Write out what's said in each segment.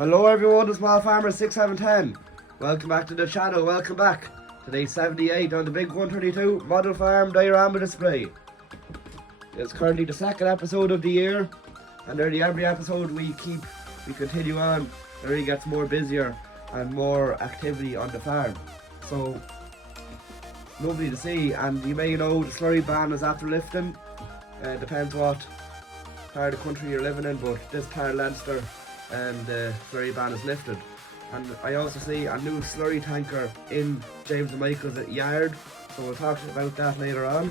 Hello everyone, the Small Farmer 6710. Welcome back to the channel, welcome back to day 78 on the big 132 Model Farm Diorama display. It's currently the second episode of the year, and nearly every episode we continue on. It really gets more busier and more activity on the farm. So, lovely to see, and you may know the slurry ban is after lifting. Depends what part of the country you're living in, but this part of Leinster and the slurry ban is lifted. And I also see a new slurry tanker in James and Michael's yard, so we'll talk about that later on.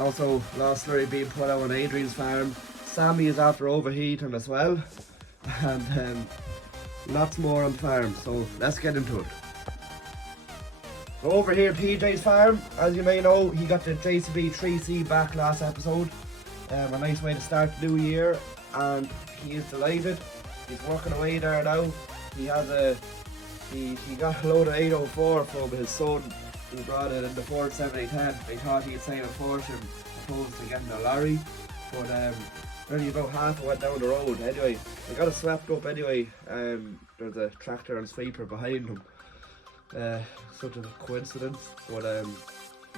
Also, lost slurry being put out on Adrian's farm. Sammy is after overheating as well, and lots more on the farm, so let's get into it. So over here at PJ's farm, as you may know, he got the JCB 3C back last episode. A nice way to start the new year, and he is delighted. He's working away there now. He has he got a load of 804 from his son who brought it in the Ford 7010. They thought he'd save a fortune opposed to getting a lorry, but only about half went down the road. Anyway, they got it swept up anyway. There's a tractor and sweeper behind him. Such a coincidence, but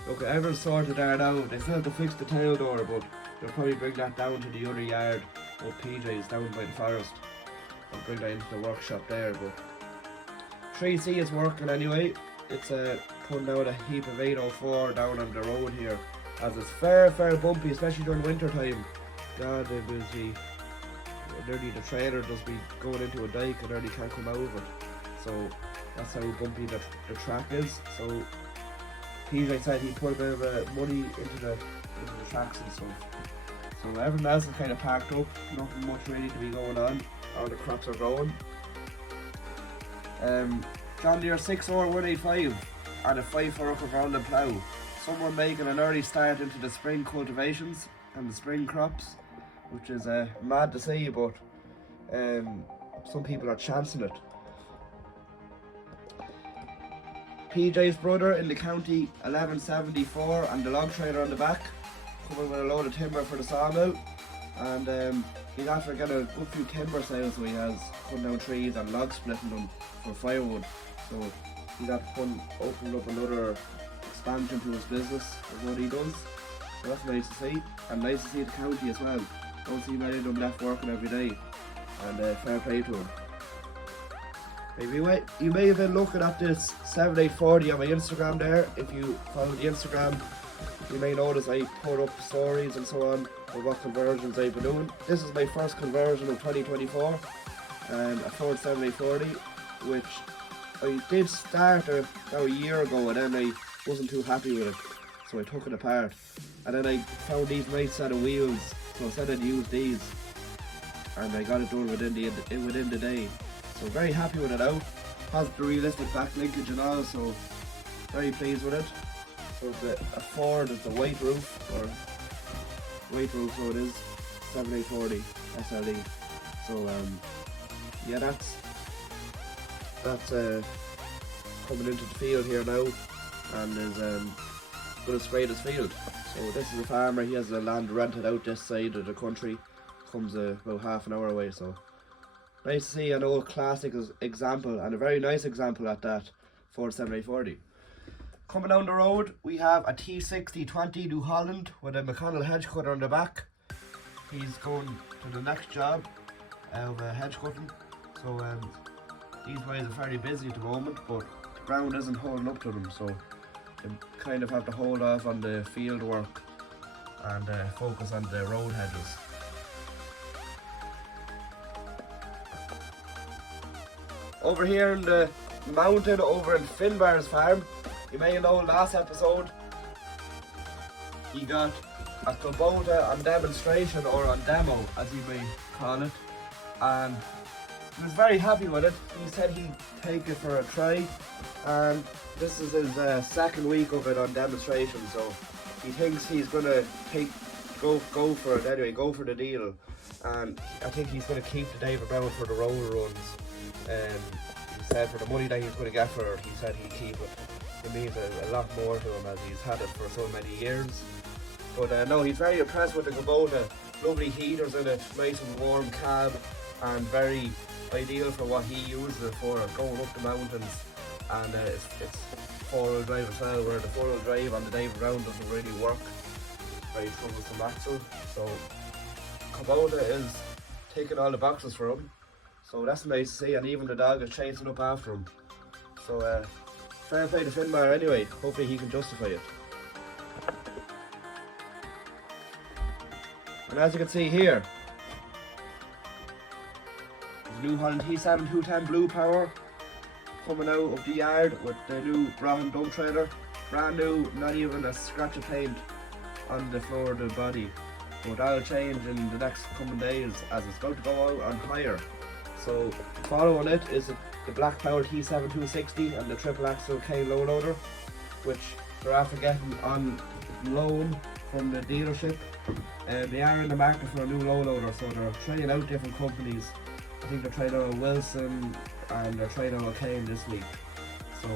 look, everyone's sorted there now. They still have to fix the tail door, but they'll probably bring that down to the other yard of PJ's down by the forest and bring that into the workshop there. But 3C is working anyway. It's putting out a heap of 804 down on the road here, as it's fair bumpy, especially during winter time. God, it was nearly the trailer does be going into a dike and nearly can't come out of it. So that's how bumpy the track is. So PJ said he put a bit of money into the tracks and stuff. So everything else is kind of packed up, nothing much really to be going on. All the crops are growing. John Deere 6R185 and a 5-4 Holland plough. Someone making an early start into the spring cultivations and the spring crops, which is mad to see, but some people are chancing it. PJ's brother in the county 1174 and the log trailer on the back, coming with a load of timber for the sawmill, and he's after getting a good few timber sales, so he has cutting down trees and log splitting them for firewood. So he's after opening up another expansion to his business is what he does. So that's nice to see, and nice to see the county as well. Don't see many of them left working every day, and fair play to him. You may have been looking at this 7840 on my Instagram there. If you follow the Instagram, you may notice I put up stories and so on of what conversions I've been doing. This is my first conversion of 2024, a Ford 7840, which I did start about a year ago, and then I wasn't too happy with it, so I took it apart. And then I found these nice set of wheels, so I said I'd use these, and I got it done within the day. So very happy with it now. Has the realistic back linkage and all, so very pleased with it. So a Ford is the white roof, so it is 7840 SLE. So yeah, that's coming into the field here now, and is going to spray this field. So this is a farmer. He has the land rented out this side of the country. Comes about half an hour away. So nice to see an old classic example, and a very nice example at that, Ford 7840. Coming down the road, we have a T6020 New Holland with a McConnell hedge cutter on the back. He's going to the next job of hedge cutting. So these guys are fairly busy at the moment, but the ground isn't holding up to them, so they kind of have to hold off on the field work and focus on the road hedges. Over here in the mountain over in Finbar's farm, you may know last episode he got a Kubota on demonstration, or on demo as you may call it, and he was very happy with it. He said he'd take it for a try, and this is his second week of it on demonstration, so he thinks he's gonna go for it anyway, go for the deal, and I think he's gonna keep the David Brown for the road runs. He said for the money that he's going to get for it, he said he'd keep it. It means a lot more to him, as he's had it for so many years. But no, he's very impressed with the Kubota. Lovely heaters in it, nice and warm cab, and very ideal for what he uses it for, going up the mountains. And it's 4-wheel drive as well, where the 4-wheel drive on the David Brown doesn't really work. Very troublesome axle. So Kubota is taking all the boxes for him. So that's nice to see, and even the dog is chasing up after him. So fair play to Finbar anyway. Hopefully he can justify it. And as you can see here, the new Holland T7 210 Blue Power coming out of the yard with the new Brahman dump trailer. Brand new, not even a scratch of paint on the floor of the body. But that'll change in the next coming days as it's about to go out on hire. So following it is the Black Power T7 260 and the triple axle Kane low loader, which they're after getting on loan from the dealership. They are in the market for a new low loader, so they're trying out different companies. I think they're trying out Wilson and they're trying out Kane this week. So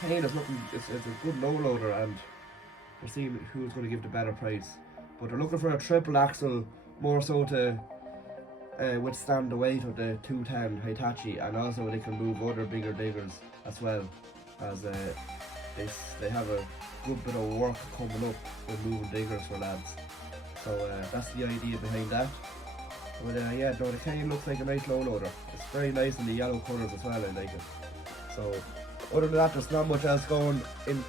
Kane is looking, it's a good low loader, and they're seeing who's going to give the better price. But they're looking for a triple axle, more so to withstand the weight of the 210 Hitachi, and also they can move other bigger diggers as well, as they have a good bit of work coming up with moving diggers for lads. So that's the idea behind that. But yeah, no, the Kane looks like a nice low loader. It's very nice in the yellow colours as well, I like it. So other than that, there's not much else going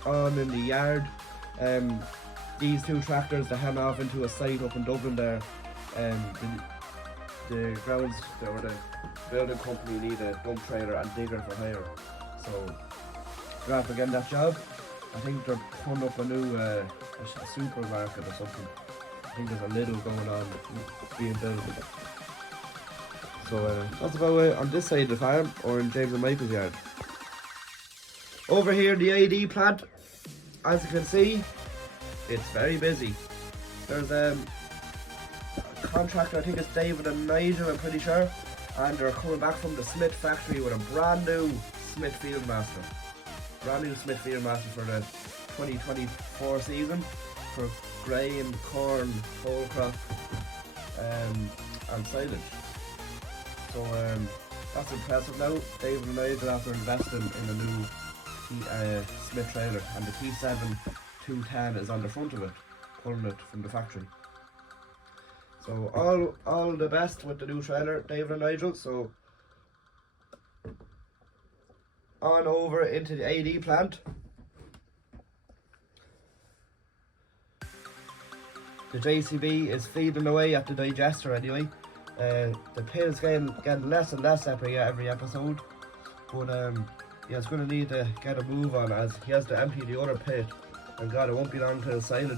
on in the yard. These two tractors, they hand off into a site up in Dublin there. The grounds, or the building company need a dump trailer and digger for hire. So they're after getting that job. I think they're putting up a new a supermarket or something. I think there's a little going on being built. So that's about it on this side of the farm, or in James and Michael's yard. Over here, the AD plant, as you can see, it's very busy. There's a contractor, I think it's David and Nigel, I'm pretty sure, and they're coming back from the Smith factory with a brand new Smith Fieldmaster. Brand new Smith Fieldmaster for the 2024 season for grain, corn, whole crop, and silage. So that's impressive now. David and Nigel after investing in a new Smith trailer, and the T7 210 is on the front of it, pulling it from the factory. So all the best with the new trailer, David and Nigel. So on over into the AD plant. The JCB is feeding away at the digester anyway. The pit is getting less and less every episode, but yeah, it's going to need to get a move on, as he has to empty the other pit, and God, it won't be long till silage.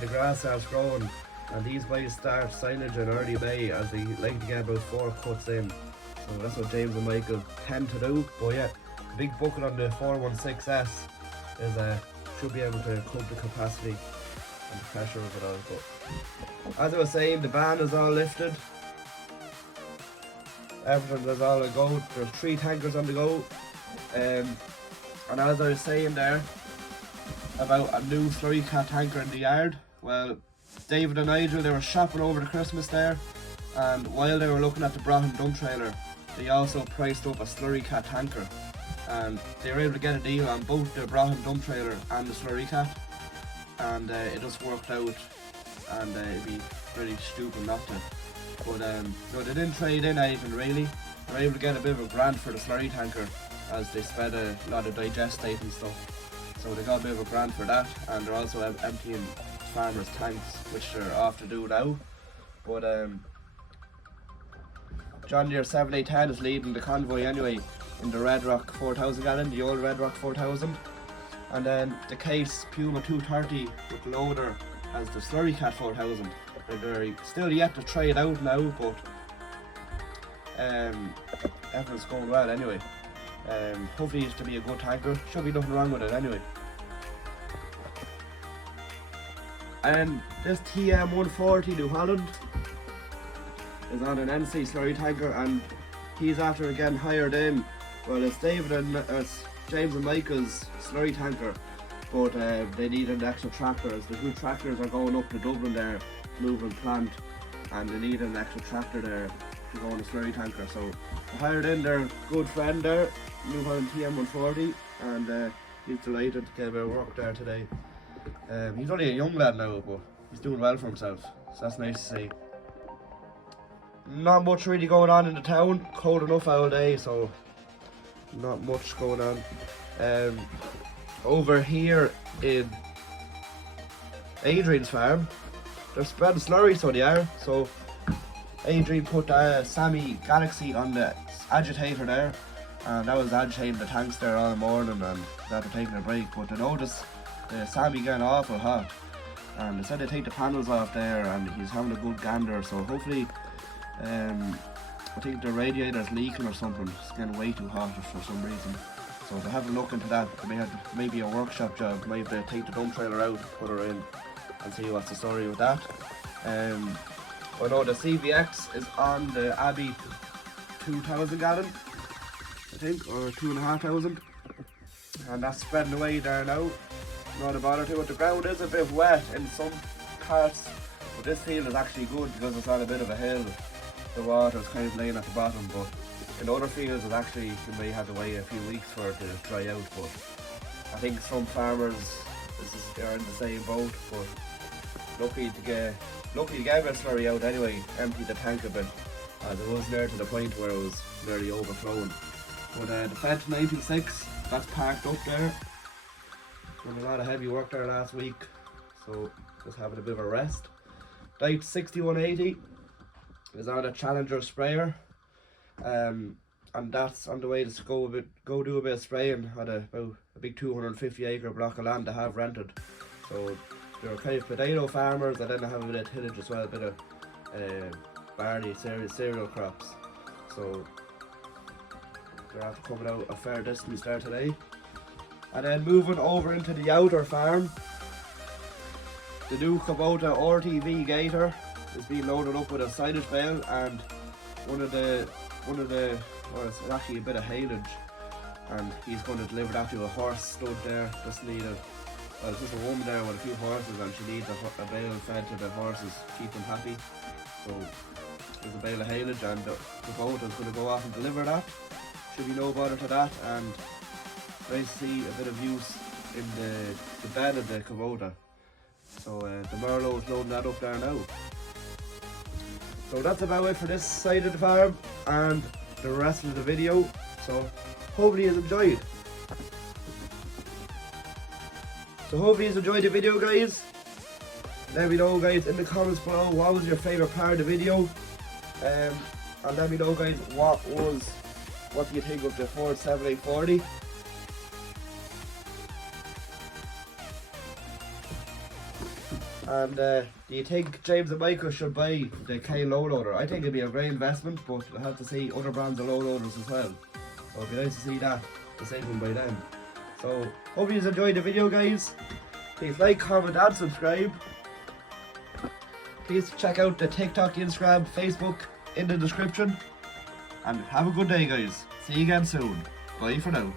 The grass starts growing, and these guys start silage in early May, as they like to get about 4 cuts in. So that's what James and Michael tend to do. But yeah, the big bucket on the 416S is should be able to cope the capacity and the pressure of it all. But as I was saying, the ban is all lifted. Everything is all a go. There are 3 tankers on the go. And as I was saying there about a new SlurryKat tanker in the yard, well, David and Nigel, they were shopping over the Christmas there, and while they were looking at the Brahman dump trailer, they also priced up a SlurryKat tanker, and they were able to get a deal on both the Brahman dump trailer and the SlurryKat, and it just worked out, and it'd be pretty stupid not to. But no, they didn't trade in anything really. They were able to get a bit of a grant for the slurry tanker, as they spent a lot of digestate and stuff. So they got a bit of a grant for that, and they're also emptying farmers' tanks, which they're off to do now. But John Deere 7810 is leading the convoy anyway in the Red Rock 4000 gallon, the old Red Rock 4000. And then the Case Puma 230 with loader has the SlurryKat 4000. They're still yet to try it out now, but everything's going well anyway. Hopefully it's to be a good tanker. Should be nothing wrong with it anyway. And this TM140 New Holland is on an NC slurry tanker, and he's after getting hired in. Well, it's David and James and Michael's slurry tanker, but they need an extra tractor, as the 2 tractors are going up to Dublin there, moving plant. and they need an extra tractor there to go on the slurry tanker. So I hired in their good friend there, New Holland TM140, and he's delighted to get a bit of work there today. He's only a young lad now, but he's doing well for himself, so that's nice to see. Not much really going on in the town, cold enough all day, so not much going on. Over here in Adrian's farm, they're spreading slurry, so they are. So Adrian put Sammy Galaxy on the agitator there, and that was agitating the tanks there all morning, and they're taking a break. But they noticed Sammy getting awful hot, and they said they take the panels off there, and he's having a good gander. So hopefully, I think the radiator's leaking or something. It's getting way too hot for some reason. So they have a look into that. They may have maybe a workshop job. Maybe they take the dump trailer out, put her in, and see what's the story with that. I know the CVX is on the Abbey 2,000 gallon, I think, or 2,500, and that's spreading away there now. Not a bother to it. The ground is a bit wet in some parts, but this field is actually good because it's on a bit of a hill. The water is kind of laying at the bottom, but in other fields it actually, you may have to wait a few weeks for it to dry out. But I think some farmers are in the same boat, but lucky to get a bit of slurry out anyway. Empty the tank a bit, as it was near to the point where it was nearly overflowing. But the Fendt 96, that's parked up there. Done a lot of heavy work there last week, so just having a bit of a rest. Dyke 6180 is on a Challenger sprayer, and that's on the way to go do a bit of spraying at about a big 250 acre block of land they have rented. So they're kind of potato farmers, and then they have a bit of tillage as well, a bit of barley, cereal crops. So they're after coming out a fair distance there today. And then moving over into the outer farm, the new Kubota RTV Gator is being loaded up with a silage bale, and one of the or it's actually a bit of haylage, and he's going to deliver that to a horse stud there. Just needed, well, it's just a woman there with a few horses, and she needs a bale fed to the horses, keep them happy. So there's a bale of haylage, and the Kubota is going to go off and deliver that. Should be no bother to that, and nice to see a bit of use in the bed of the Kubota. So the Merlot is loading that up there now. So that's about it for this side of the farm and the rest of the video. So hopefully you enjoyed. The video, guys. Let me know, guys, in the comments below what was your favourite part of the video. And let me know, guys, what do you think of the Ford 7840. And do you think James and Michael should buy the Kane low loader? I think it'd be a great investment, but I have to see other brands of low loaders as well. So it'd be nice to see that, the same one by them. So hope you enjoyed the video, guys. Please like, comment and subscribe. Please check out the TikTok, Instagram, Facebook in the description. And have a good day, guys. See you again soon. Bye for now.